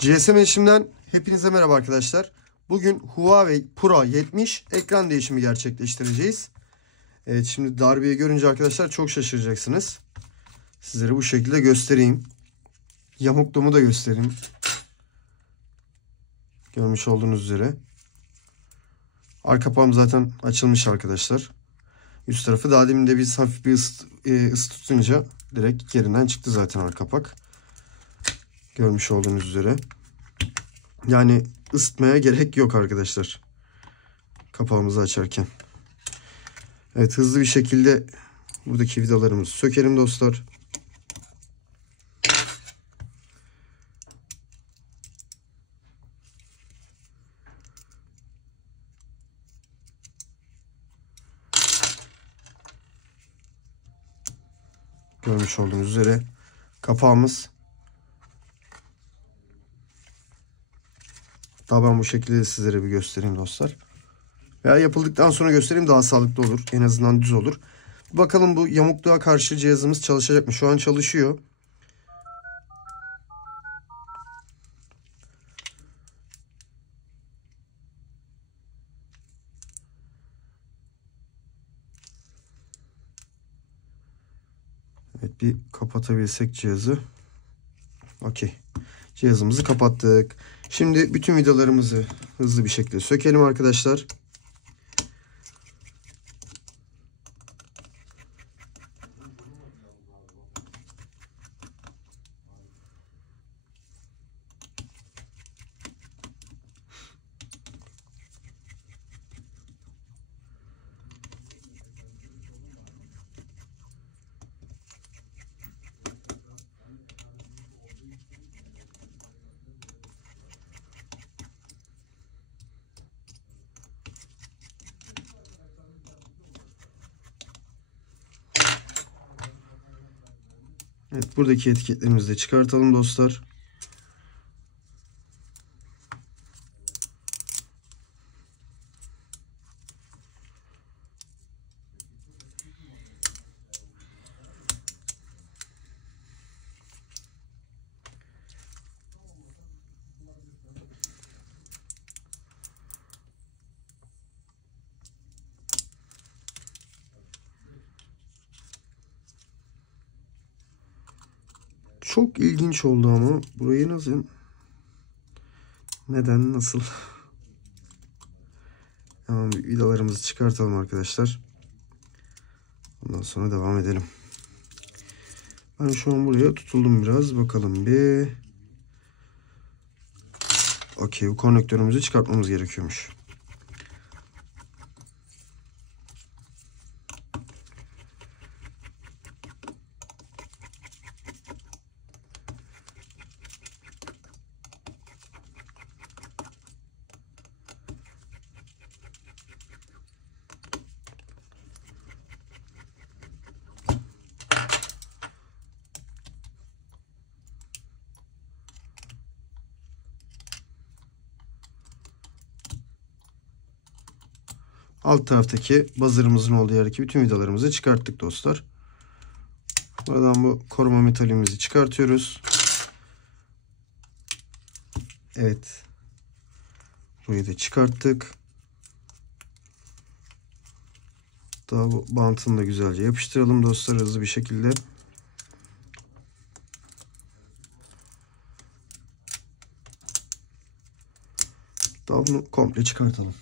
GSM Erişim'den hepinize merhaba arkadaşlar. Bugün Huawei Pro 70 ekran değişimi gerçekleştireceğiz. Evet, şimdi darbeyi görünce arkadaşlar çok şaşıracaksınız. Sizlere bu şekilde göstereyim. Yamukluğumu da göstereyim. Görmüş olduğunuz üzere. Arka kapağım zaten açılmış arkadaşlar. Üst tarafı daha demin de biz hafif bir ısı tutunca direkt yerinden çıktı zaten arka kapak. Görmüş olduğunuz üzere. Yani ısıtmaya gerek yok arkadaşlar. Kapağımızı açarken. Evet, hızlı bir şekilde buradaki vidalarımızı sökelim dostlar. Görmüş olduğunuz üzere kapağımız. Daha ben bu şekilde sizlere bir göstereyim dostlar. Veya yapıldıktan sonra göstereyim, daha sağlıklı olur. En azından düz olur. Bakalım bu yamukluğa karşı cihazımız çalışacak mı? Şu an çalışıyor. Evet, bir kapatabilsek cihazı. Okey. Cihazımızı kapattık. Şimdi bütün vidalarımızı hızlı bir şekilde sökelim arkadaşlar. Evet, buradaki etiketlerimizi de çıkartalım dostlar. Çok ilginç oldu ama burayı nasıl, neden, nasıl? Hemen vidalarımızı çıkartalım arkadaşlar. Ondan sonra devam edelim. Ben şu an buraya tutuldum biraz. Bakalım bir. Okey, bu konnektörümüzü çıkartmamız gerekiyormuş. Alt taraftaki buzzer'ımızın olduğu yerdeki bütün vidalarımızı çıkarttık dostlar. Buradan bu koruma metalimizi çıkartıyoruz. Evet. Burayı da çıkarttık. Daha bu bantını da güzelce yapıştıralım dostlar, hızlı bir şekilde. Daha bunu komple çıkartalım.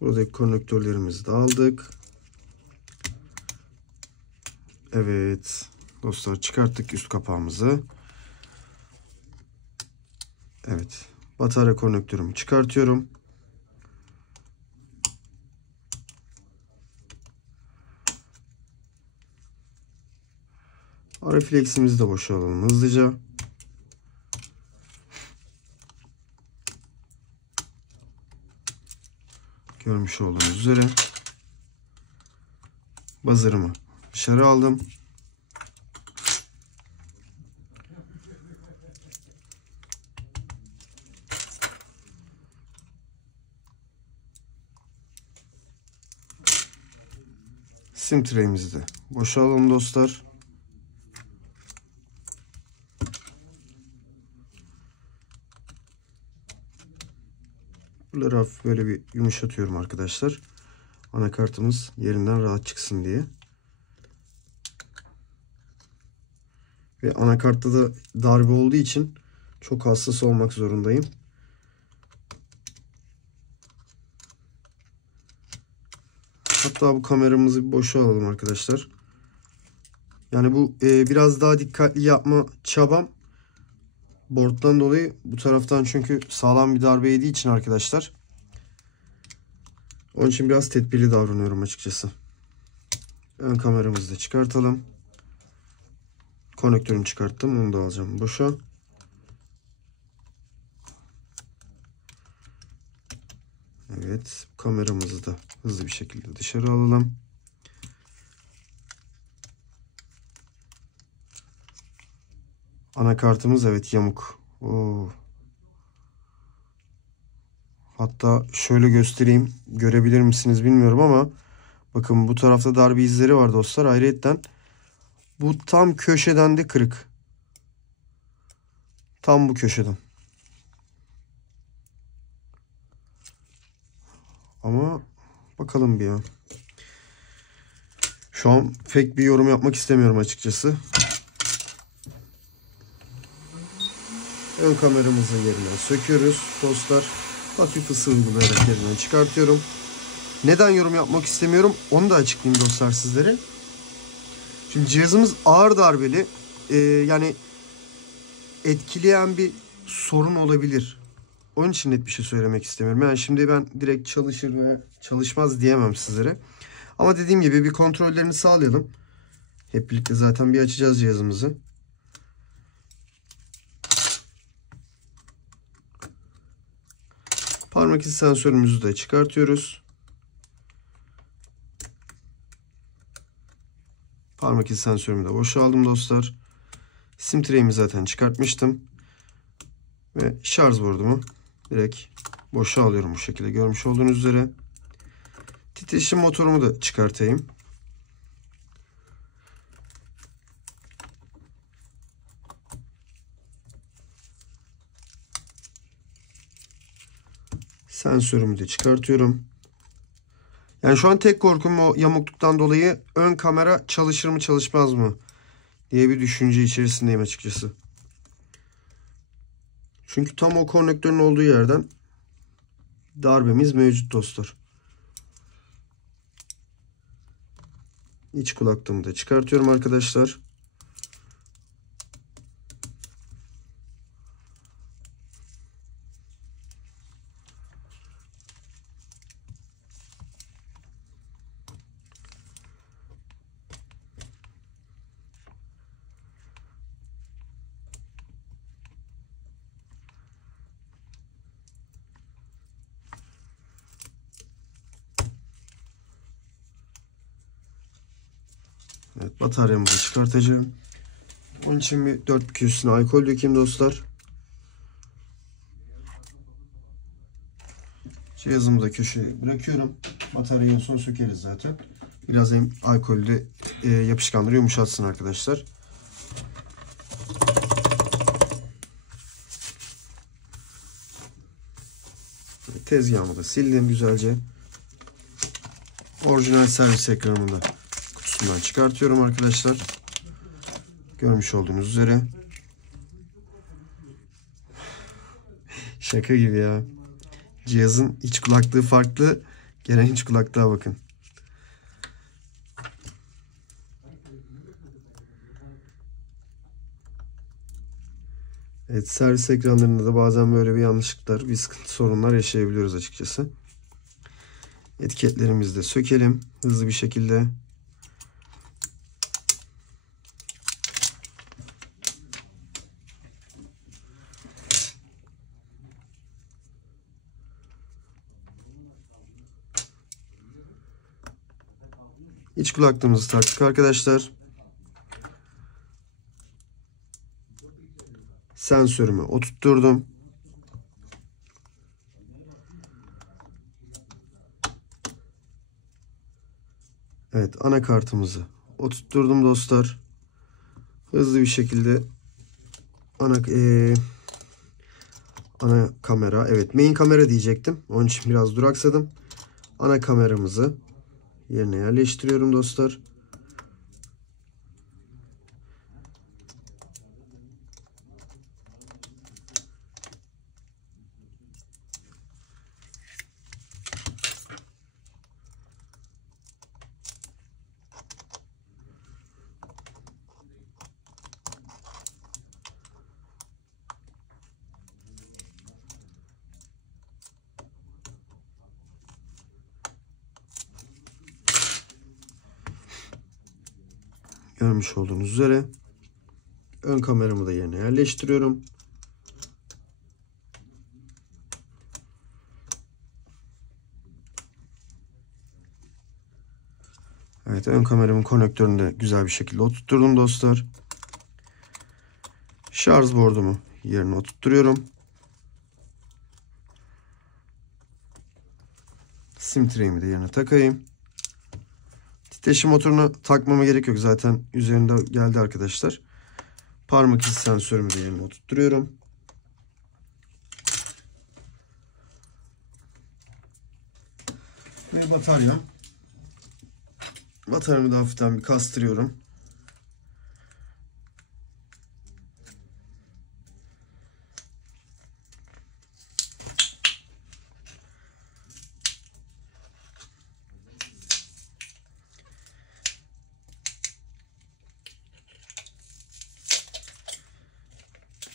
Buradaki konnektörlerimizi de aldık. Evet dostlar, çıkarttık üst kapağımızı. Evet, batarya konnektörümü çıkartıyorum. Arafleksimizi de boşa alalım hızlıca. Görmüş olduğunuz üzere buzzer'ımı dışarı aldım. Sim tray'imizi de boşa alalım dostlar. Buraları hafif böyle bir yumuşatıyorum arkadaşlar. Anakartımız yerinden rahat çıksın diye. Ve anakartta da darbe olduğu için çok hassas olmak zorundayım. Hatta bu kameramızı bir boşa alalım arkadaşlar. Yani bu biraz daha dikkatli yapma çabam board'dan dolayı, bu taraftan çünkü sağlam bir darbe yediği için arkadaşlar. Onun için biraz tedbirli davranıyorum açıkçası. Ön kameramızı da çıkartalım. Konektörünü çıkarttım. Onu da alacağım boşa. Evet. Kameramızı da hızlı bir şekilde dışarı alalım. Anakartımız evet yamuk. Oo. Hatta şöyle göstereyim. Görebilir misiniz bilmiyorum ama bakın bu tarafta darbe izleri var dostlar. Ayrıyeten bu tam köşeden de kırık. Tam bu köşeden. Ama bakalım bir ya. Şu an pek bir yorum yapmak istemiyorum açıkçası. Ön kameramızı yerinden söküyoruz dostlar. Hafif ısı uygulayarak yerinden çıkartıyorum. Neden yorum yapmak istemiyorum onu da açıklayayım dostlar sizlere. Şimdi cihazımız ağır darbeli. Yani etkileyen bir sorun olabilir. Onun için net bir şey söylemek istemiyorum. Yani şimdi ben direkt çalışır ve çalışmaz diyemem sizlere. Ama dediğim gibi bir kontrollerini sağlayalım. Hep birlikte zaten bir açacağız cihazımızı. Parmak izi sensörümüzü de çıkartıyoruz. Parmak izi sensörümü de boşa aldım dostlar. Sim tray'imi zaten çıkartmıştım. Ve şarj bordumu direkt boşa alıyorum bu şekilde görmüş olduğunuz üzere. Titreşim motorumu da çıkartayım. Sensörümü de çıkartıyorum. Yani şu an tek korkum o yamukluktan dolayı ön kamera çalışır mı çalışmaz mı diye bir düşünce içerisindeyim açıkçası. Çünkü tam o konnektörün olduğu yerden darbemiz mevcut dostlar. İç kulaklığımı da çıkartıyorum arkadaşlar. Evet, bataryamızı çıkartacağım. Onun için bir 4 üstüne alkol dökeyim dostlar. Cihazımı da köşeye bırakıyorum. Bataryayı en son sökeriz zaten. Biraz hem alkolde yapışkanları yumuşatsın arkadaşlar. Tezgahımı da sildim güzelce. Orijinal servis ekranımı da kutusundan çıkartıyorum arkadaşlar. Görmüş olduğunuz üzere. Şaka gibi ya. Cihazın iç kulaklığı farklı. Gelen iç kulaklığa bakın. Evet, servis ekranlarında da bazen böyle bir yanlışlıklar, bir sıkıntı, sorunlar yaşayabiliyoruz açıkçası. Etiketlerimizi de sökelim hızlı bir şekilde. İç kulaklığımızı taktık arkadaşlar. Sensörümü oturtturdum. Evet, anakartımızı oturtturdum dostlar. Hızlı bir şekilde ana kamera, evet main kamera diyecektim. Onun için biraz duraksadım. Ana kameramızı yerine yerleştiriyorum dostlar. Görmüş olduğunuz üzere ön kameramı da yerine yerleştiriyorum. Evet, ön kameramın konektörünü de güzel bir şekilde oturtturdum dostlar. Şarj bordumu yerine oturtturuyorum. Sim tray'imi de yerine takayım. Titreşim motorunu takmama gerek yok. Zaten üzerinde geldi arkadaşlar. Parmak izi sensörümü de yerine oturtturuyorum. Ve batarya. Bataryamı da hafiften bir kastırıyorum.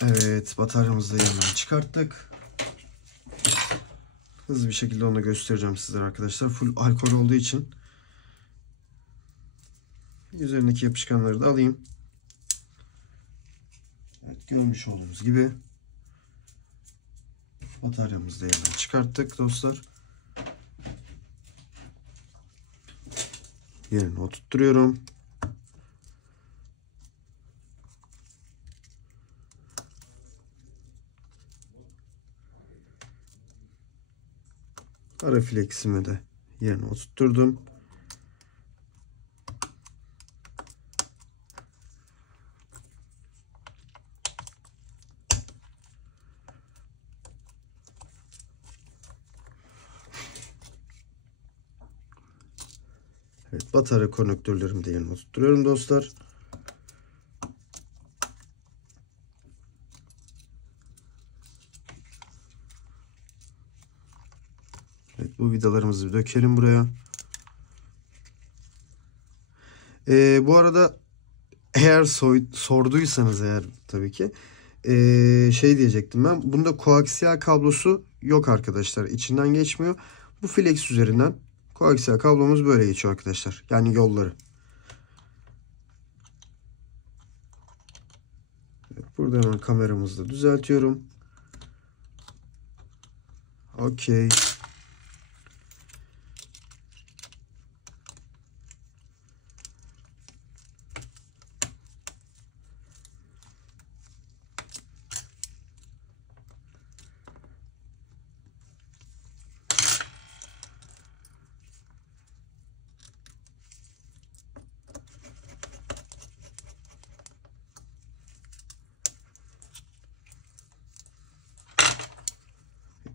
Evet, bataryamızı da yanından çıkarttık. Hızlı bir şekilde onu da göstereceğim sizlere arkadaşlar. Full alkol olduğu için. Üzerindeki yapışkanları da alayım. Evet, görmüş olduğunuz gibi bataryamızı da yanından çıkarttık dostlar. Yerine oturtturuyorum. Ara fleksimi de yerine oturtturdum. Evet, batarya konektörlerimi de yerine oturtturuyorum dostlar. Evet, bu vidalarımızı bir dökelim buraya. Bu arada eğer sorduysanız eğer tabii ki şey diyecektim ben. Bunda koaksiyel kablosu yok arkadaşlar. İçinden geçmiyor. Bu flex üzerinden koaksiyel kablomuz böyle geçiyor arkadaşlar. Yani yolları. Evet, burada hemen kameramızı da düzeltiyorum. Okey.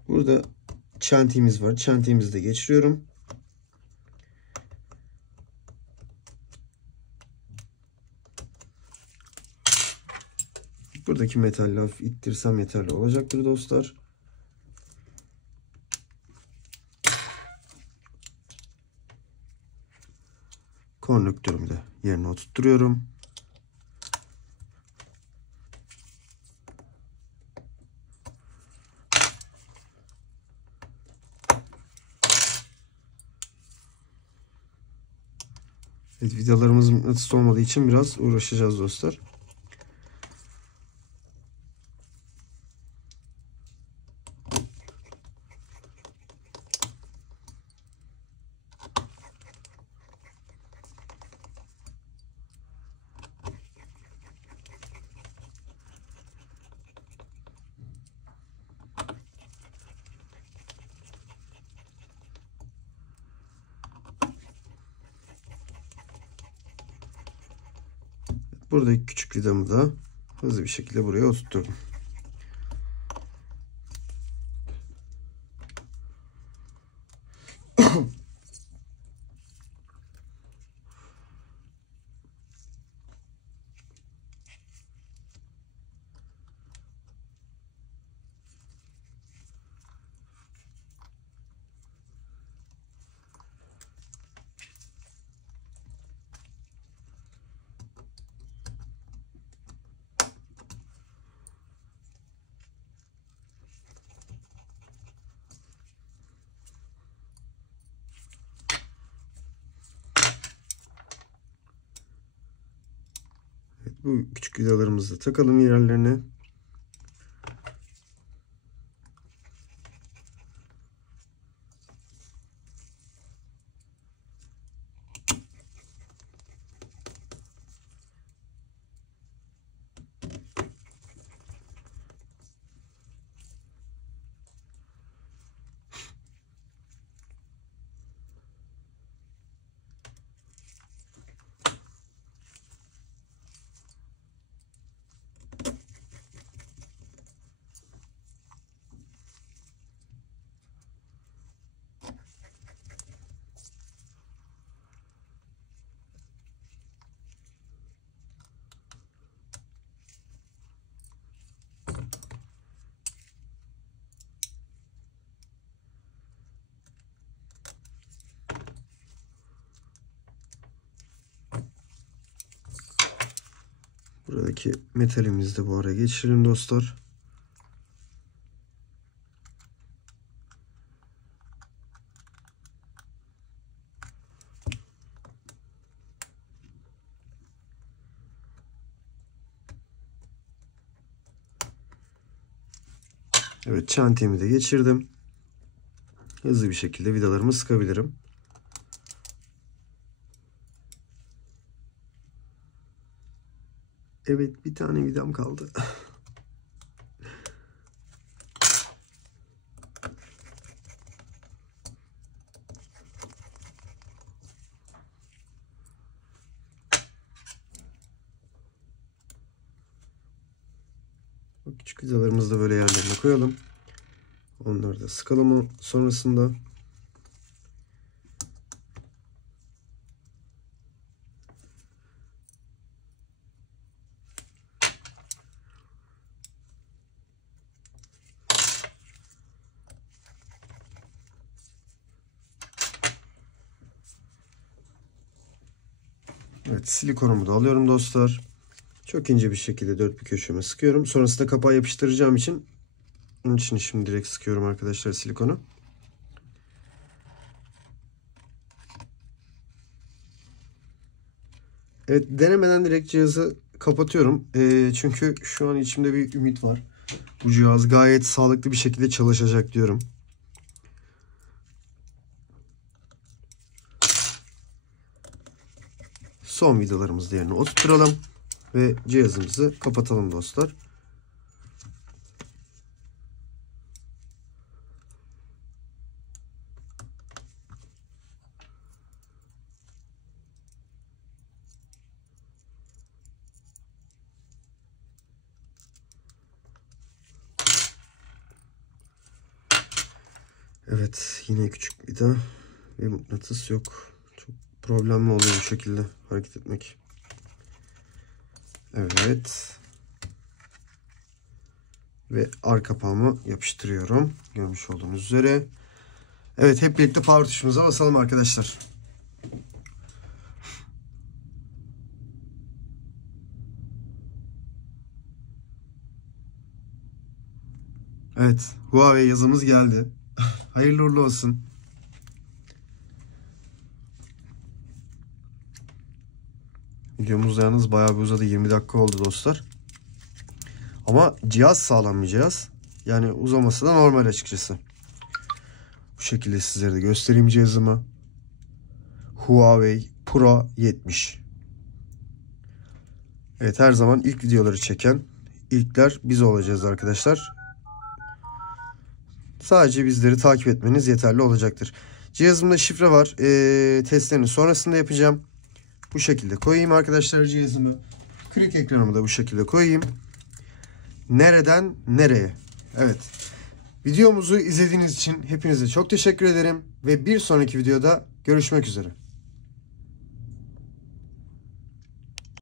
Burada çentiğimiz var. Çentiğimizi de geçiriyorum. Buradaki metal hafif ittirsem yeterli olacaktır dostlar. Konnektörümü de yerine oturtturuyorum. Evet, vidalarımız mıknatıs olmadığı için biraz uğraşacağız dostlar. Buradaki küçük vidamı da hızlı bir şekilde buraya oturtturdum. Bu küçük vidalarımızı da takalım yerlerine. Buradaki metalimizi de bu araya geçirelim dostlar. Evet, çantemi de geçirdim. Hızlı bir şekilde vidalarımı sıkabilirim. Evet, bir tane vidam kaldı. Küçük vidalarımızı da böyle yerlerine koyalım. Onları da sıkalım sonrasında. Evet, silikonumu da alıyorum dostlar. Çok ince bir şekilde dört bir köşeme sıkıyorum. Sonrasında kapağı yapıştıracağım için onun için şimdi direkt sıkıyorum arkadaşlar silikonu. Evet, denemeden direkt cihazı kapatıyorum. Çünkü şu an içimde bir ümit var. Bu cihaz gayet sağlıklı bir şekilde çalışacak diyorum. Son vidalarımızı da yerine oturtalım ve cihazımızı kapatalım dostlar. Evet, yine küçük vida ve mıknatıs yok. Çok problemli oluyor bu şekilde hareket etmek. Evet. Ve arka kapağımı yapıştırıyorum. Görmüş olduğunuz üzere. Evet, hep birlikte power tuşumuza basalım arkadaşlar. Evet, Huawei yazımız geldi. Hayırlı uğurlu olsun. Videomuz yalnız bayağı bir uzadı. 20 dakika oldu dostlar. Ama cihaz sağlam bir cihaz. Yani uzaması da normal açıkçası. Bu şekilde sizlere de göstereyim cihazımı. Huawei Pro 70. Evet, her zaman ilk videoları çeken ilkler biz olacağız arkadaşlar. Sadece bizleri takip etmeniz yeterli olacaktır. Cihazımda şifre var. Testlerini sonrasında yapacağım. Bu şekilde koyayım arkadaşlar cihazımı. Kırık ekranımı da bu şekilde koyayım. Nereden nereye? Evet. Videomuzu izlediğiniz için hepinize çok teşekkür ederim ve bir sonraki videoda görüşmek üzere.